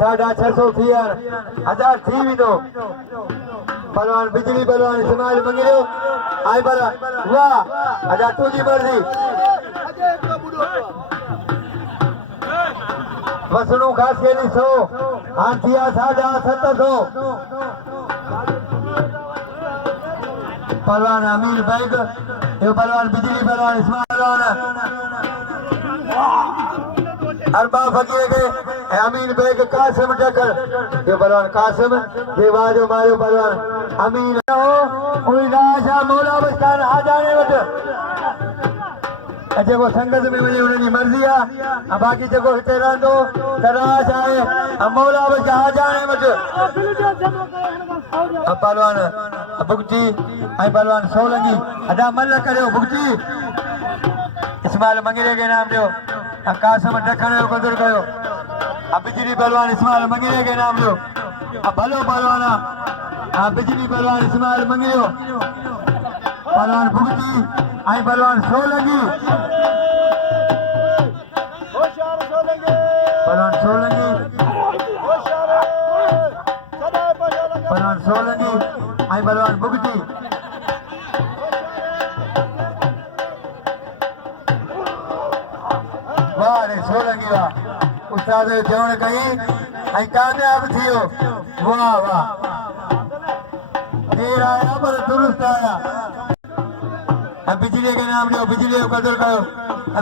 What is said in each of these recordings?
650 थी यार 1000 थी भी तो पहलवान बिजली पहलवान इस्माइल मंगियो आई बरा वाह 1000 तुझी मर्जी वसणू खास खेली 100 हाथिया 750 पहलवान अमीर बैग ये पहलवान बिजली पहलवान इस्माइल पहलवान अरबा फकीर के अमीन बेग कासिम टक्कर ये पहलवान कासिम ये वाजो मारो पहलवान अमीन हो उई राजा मौला बस्तान आ जाने वट जेको संगत में वञे उन्हनि जी मर्ज़ी आहे बाक़ी जेको हिते रहंदो तराश आहे मौला बस आ जाने वट पहलवान भुगती ऐं पहलवान सोलंगी अदा मल करियो भुगती इस्माइल मंगिरे के नाम ॾियो कासिम टक्कर जो कदुर कयो बिजली पहलवान इस्माइल मंगिरे के नाम ॾियो भलो पहलवान आहे बिजली पहलवान इस्माइल मंगियो पहलवान भुगती ऐं पहलवान सोलंगी पहलवान सोलंगी पहलवान सोलंगी ऐं पहलवान भुगती वाह रे सोलंगी वाह उस्ताद चवण कई ऐं कामयाब थियो वाह वाह देर आया पर दुरुस्त आया बिजली के नाम ॾियो बिजली जो कदुर कयो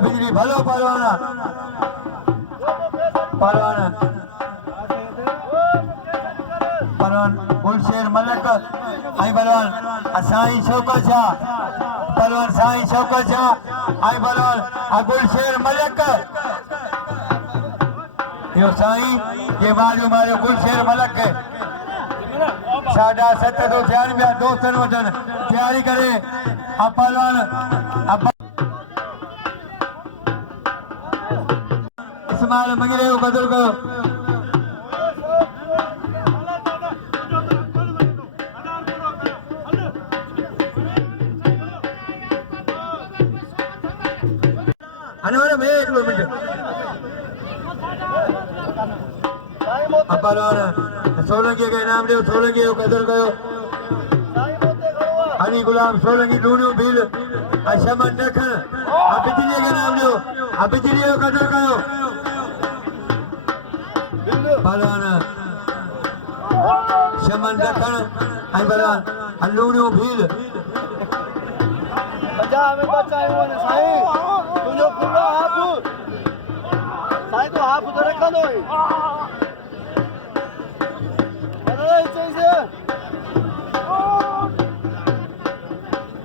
बिजली भलो पहलवान पहलवान पहलवान गुलशेर मलक ऐं पहलवान साईं शौकत शाह पहलवान साईं शौकत शाह ऐं पहलवान गुलशेर मलक यो साईं ये मारियो मारियो गुलशेर मलक 796 दोस्तन वटन तैयारी करे पहलवान इस्माइल मंगिरे को कदुर कयो अनवर में 1 मिनट पहलवान सोलंगी के नाम ॾियो सोलंगी जो कदुर कयो हनी गुलाम सोलंगी लूणियूं भील शमन ॾखण बिजली के नाम ॾियो बिजली जो कदुर कयो पहलवान शमन ॾखण ऐं पहलवान लूणियूं भील पंजाब में बचायो ने साईं तुंहिंजो पूरो हाफ साईं तो हाफ तो रखंदो ई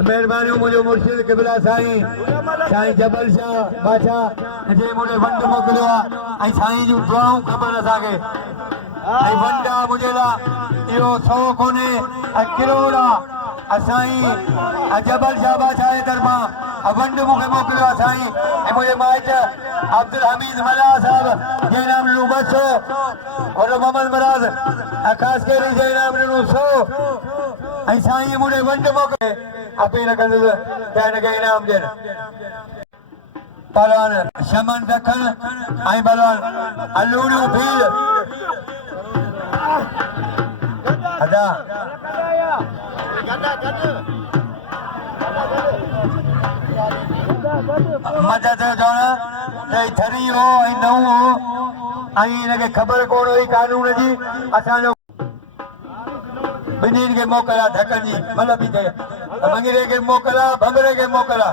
मेहरबानी मुझे मुर्शिद किबला साईं साईं जबल शाह बादशाह जे मुझे वंड मोकिलियो आहे साईं जूं दुआऊं खबर असांखे वंड आहे मुंहिंजे लाइ इहो 100 कोन्हे करोड़ आहे साईं जबल शाह बादशाह जे तरफ़ां वंड मूंखे मोकिलियो आहे साईं मुंहिंजे माइट अब्दुल हमीद मल्ला साहब जे नाम ॾिनो 200 और मोहम्मद मराज ख़ासि करे जे नाम ॾिनो 100 साईं मुझे वंड मोकिले अपील कंदुसि त हिनखे इनाम ॾियनि पहलवान शमन ॾखण ऐं पहलवान लूणियूं भील अदा मदद चवण त थरी हो ऐं नऊं हो ऐं हिनखे ख़बर कोन हुई कानून जी असांजो बिन्हिनि खे मोकिल आहे धकनि जी मतिलबु थी थिए मंगिरे के मोकला भंगरे के मोकला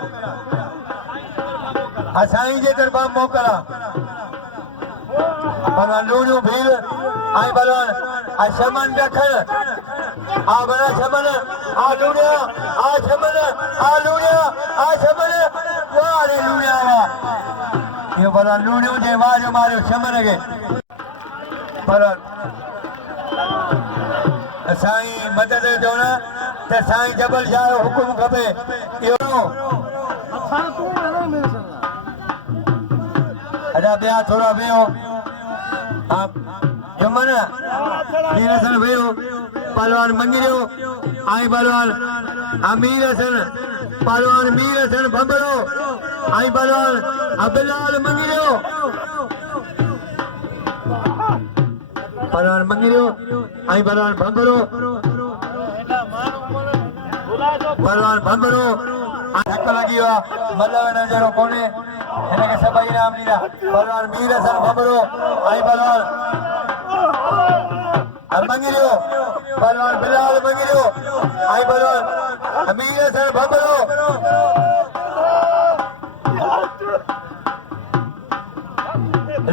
साईं जे तरफ़ां मोकला भगवान लूणियूं भील ऐं भगवान शमन ॾखण भला शमन लूणिया शमन लूणिया शमन वाह रे लूणिया वाह इहो भला लूणियूं जे मारियो मारियो शमन खे भला साईं मदद चवण त साईं जबल शाह जो हुकुम खपे इहो अदा ॿिया थोरा वेहो जुमन मीर हसन वेहो पहलवान मंगिरियो ऐं पहलवान अमीर हसन पहलवान मीर हसन भंबड़ो ऐं पहलवान बिलाल मंगिरियो पहलवान मंगिरो आई पहलवान भंबरो पहलवान भंबरो धक्को लगी हुआ मतलब न जड़ो कोने इनके सब इनाम लीला पहलवान मीर हसन भंबरो आई पहलवान मंगिरो पहलवान बिलाल मंगिरो आई पहलवान मीर हसन भंबरो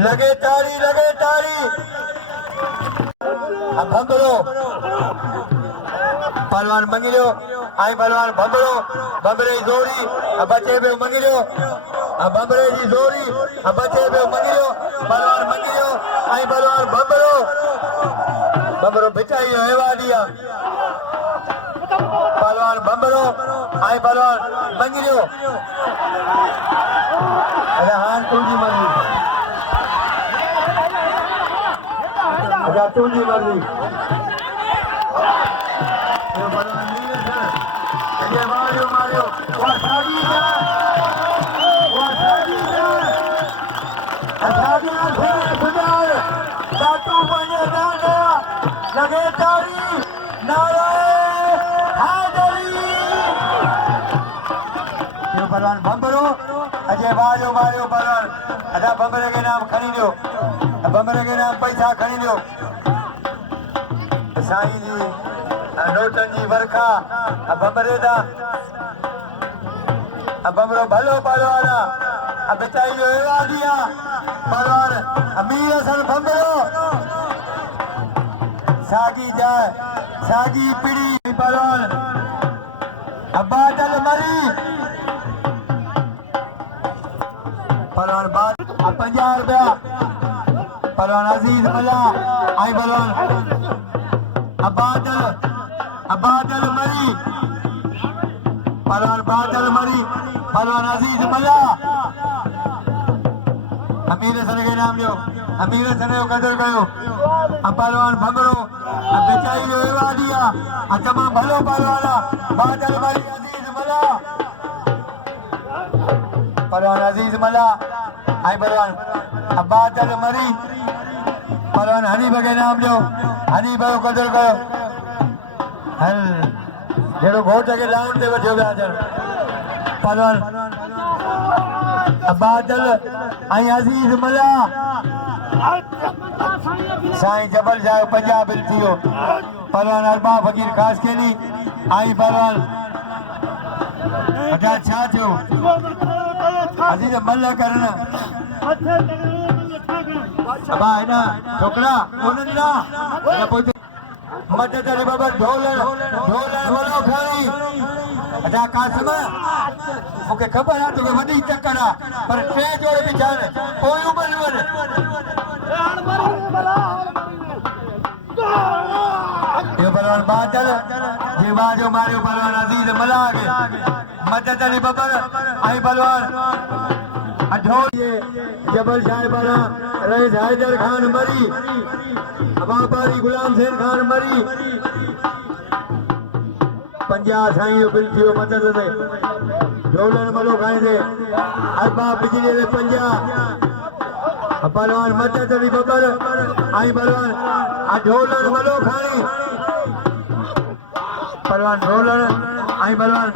लगे तारी भंबरो पहलवान मंगिरो आई पहलवान भंबरो भंबरे जोरी बचे पे मंगिरो भंबरे जी जोरी बचे पे मंगिरो पहलवान मंगिरो आई पहलवान भंबरो बिचाई हेवा दिया पहलवान भंबरो आई पहलवान मंगिरो अरे हां तुझी मर्जी तुझी मर्जी मारियो लगे तारी नारे पहलवान भंबरो अजय बाजो मारियो पहलवान अदा भंबरे के नाम खणी दो भंबरे के नाम पैसा खणी दो साईं जी नोटन जी वर्खा भंबरे दा भंबरो भलो पहलवान बिचाई जो हेवा दिया पहलवान मीर हसन भंबरो सागी जाए सागी पीड़ी पहलवान बादल मरी पहलवान 50 रुपया पहलवान अजीज मला आई पहलवान बादल मरी पहलवान बादल मरी पहलवान अजीज मला अमीर हसन के नाम जो अमीर हसन जो कदर कयो पहलवान भंबरो बेचाई जो हेवा दिया तमाम भलो पहलवान बादल मरी अजीज मला पहलवान अजीज मला आई पहलवान बादल मरी पहलवान हनीफ के नाम जो हनीफ जो कदर कयो हल जेड़ो घोट के लाउंड ते बैठो हाजर पहलवान बादल आई अजीज मला साईं जबल जाए पंजाब थियो पहलवान अरबा फकीर खास केली आई पहलवान अदा छा थियो अजीज मल्ला करना अब है ना छोकरा उन्हनि ना मदद अली बाबा ढोलन वालो खाई अदा कासिम मूंखे ख़बर आहे तोखे वॾी चक्कर आहे पर 3 जोड़े बि जान पोयूं बि वञ ये पहलवान बादल ये बाजो मारियो पहलवान अजीज मला के मदद अली बबर आई पहलवान अठोर ये जबल शाह बारा रईस हैदर खान मरी अबाबारी गुलाम हुसैन खान मरी 50 साईं जो बिल थियो मदद से ढोलन मलो खाई से अरबा बिजली से 50 पहलवान मदद अली बबर आई पहलवान ढोलन मलो खाई पहलवान ढोलन आई पहलवान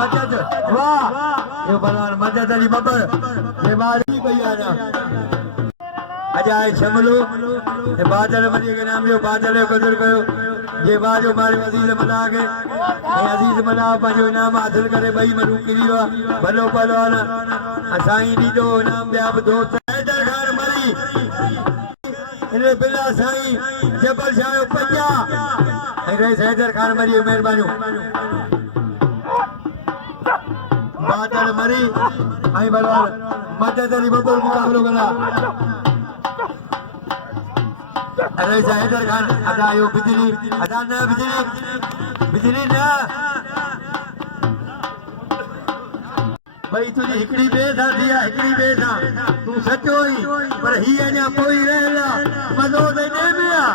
मदद वाह ये पहलवान मदद अली बबर ये मारी भैया ना अजाए शमलो ये बादल मरी के नाम जो बादल कदर कयो ये बाजो मारे अजीज मना के अजीज मना पंहिंजो इनाम हासिल करे भई मरू किरी हुआ भलो पहलवान साईं ॾींदो इनाम ॿिया बि दोस्त हैदर खान मरी इन बिला साईं जबल शाह 50 रईस हैदर खान मरी महिरबानियूं बादल मरी आई पहलवान मदद अली बबर मुकाबलो कंदा रईस हैदर खान अदा आयो बिजली अदा न बिजली न भाई तुझी हिकड़ी बे सा दिया हिकड़ी बे सा तू सचो ही पर ही अञा पोई रहला मज़ो दे में आ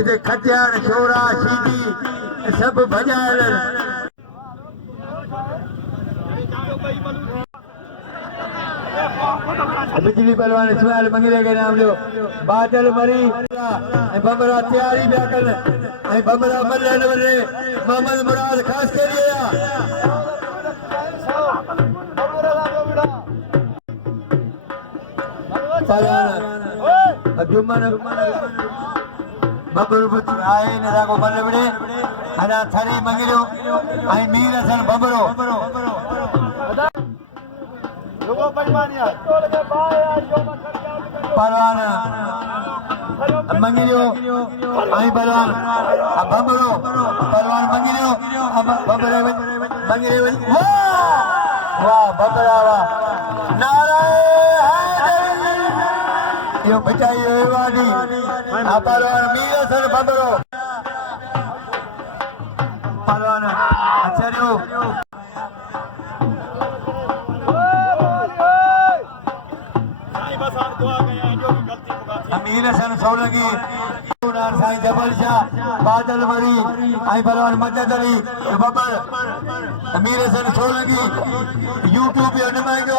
इते खटियाण छोरा सीधी सब भजायल बिजली पहलवान इस्माइल मंगले के नाम लो बादल मरी बबरा तैयारी पिया कर बबरा मल्लन वने मोहम्मद मुराद खास करिए जुम्मन बबर आए न को बल्ले बड़े अना थरी मंगलो आई मीर हसन बबरो परवान मंगलो आई परवान बबरो परवान मंगलो बबरे मंगले वाह बबरा वाह नारायण यो बचाई वाली परवान मीर हसन बबरो परवान आचार्यो मीर हसन सोलंकी साईं जबल शाह बादल मरी आई परवान मदद अली बबर मीर हसन सोलंकी यूट्यूब पे नुमाइंदो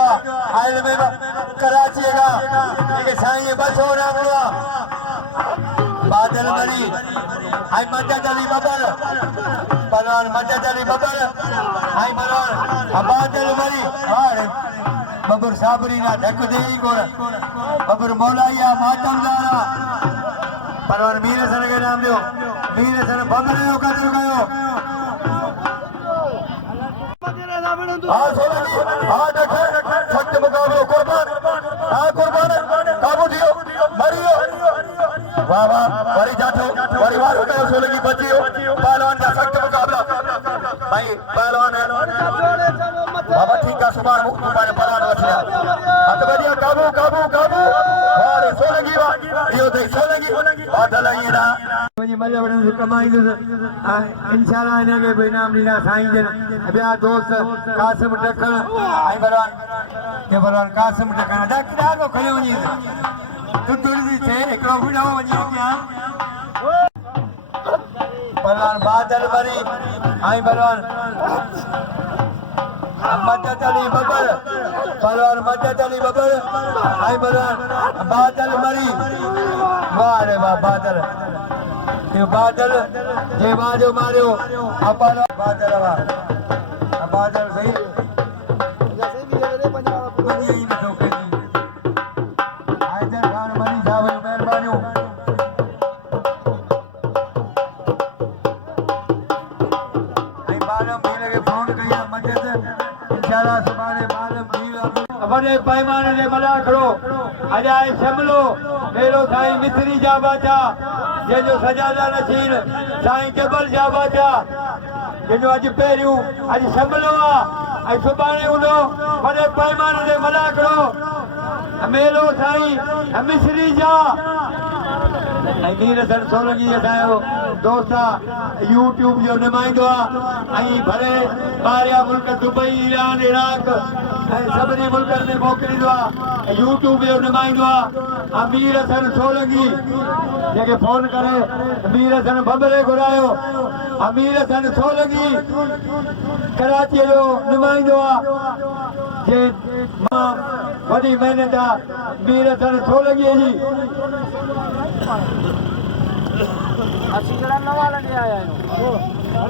आयल में कराची का लेकिन साईं बस हो नाम हुआ बादल मरी आई मदद अली बबर परवान मदद अली बबर आई परवान बादल मरी और बबर साबरी ना ढक दे कोर बबर मौलाया मातमदारा परवान मीर हसन के नाम लियो मीर हसन बबरे का कदर कयो हां सोलंकी हां देखे सख्त मुकाबलो कुर्बान हां कुर्बान काबू दियो मरियो वाह वाह वरी जाठो वरी वार कयो सोलंकी बचियो पहलवान का सख्त मुकाबला भाई पहलवान बाबा ठीक है सुभान मुक्त पर परान वठिया अतबदिया काबू काबू काबू और सोलंकी वा यो दे सोलंकी बादल आईना मुझे मजा बड़न कमाई इंशाल्लाह इने के बेनाम लीला साईं जन अबिया दोस्त कासिम टखन आई बरवान कासिम टखन डाकदा को खयो वनी तू तुलसी थे एकड़ो बिड़ो वनी क्या बरवान बादल मरी आई बरवान मदद अली बबर परवान मदद अली बबर आई बरवान बादल मरी वाह रे वाह बादल ये बादल जे बाजो मारियो अपार बादल वाह बादल सही जैसे भी ये पंजाब बनिया ही में ठोके दी हैदर खान मरी साहब मेहरबानी आई बालम भी लगे फोन कया मदद इंशाल्लाह सुभाने बालम भी अपने पैमाने ने मना करो अजाए शमलो मेरो साईं मिस्री जा बाचा ये जो सजादा नशीन साईं जबल जा बाचा ये जो अज पेरियो अज शमलो आ सुभाने उनो बड़े पैमाने ने मना करो मेरो साईं मिस्री जा मीर हसन सोलंकी असांजो दोस्त यूट्यूब जो नुमाइंदो आहे भले ॿाहिरियां मुल्क दुबई ईरान इराक सभिनी मुल्कनि में मोकिलींदो आहे यूट्यूब जो नुमाइंदो आहे मीर हसन सोलंकी जेके फोन करे मीर हसन बबरे घुरायो मीर हसन सोलंकी कराचीअ जो नुमाइंदो आहे जे मां वॾी महिनत आहे मीर हसन सोलंकीअ जी असीं जरा नवा लॻे आया आहियूं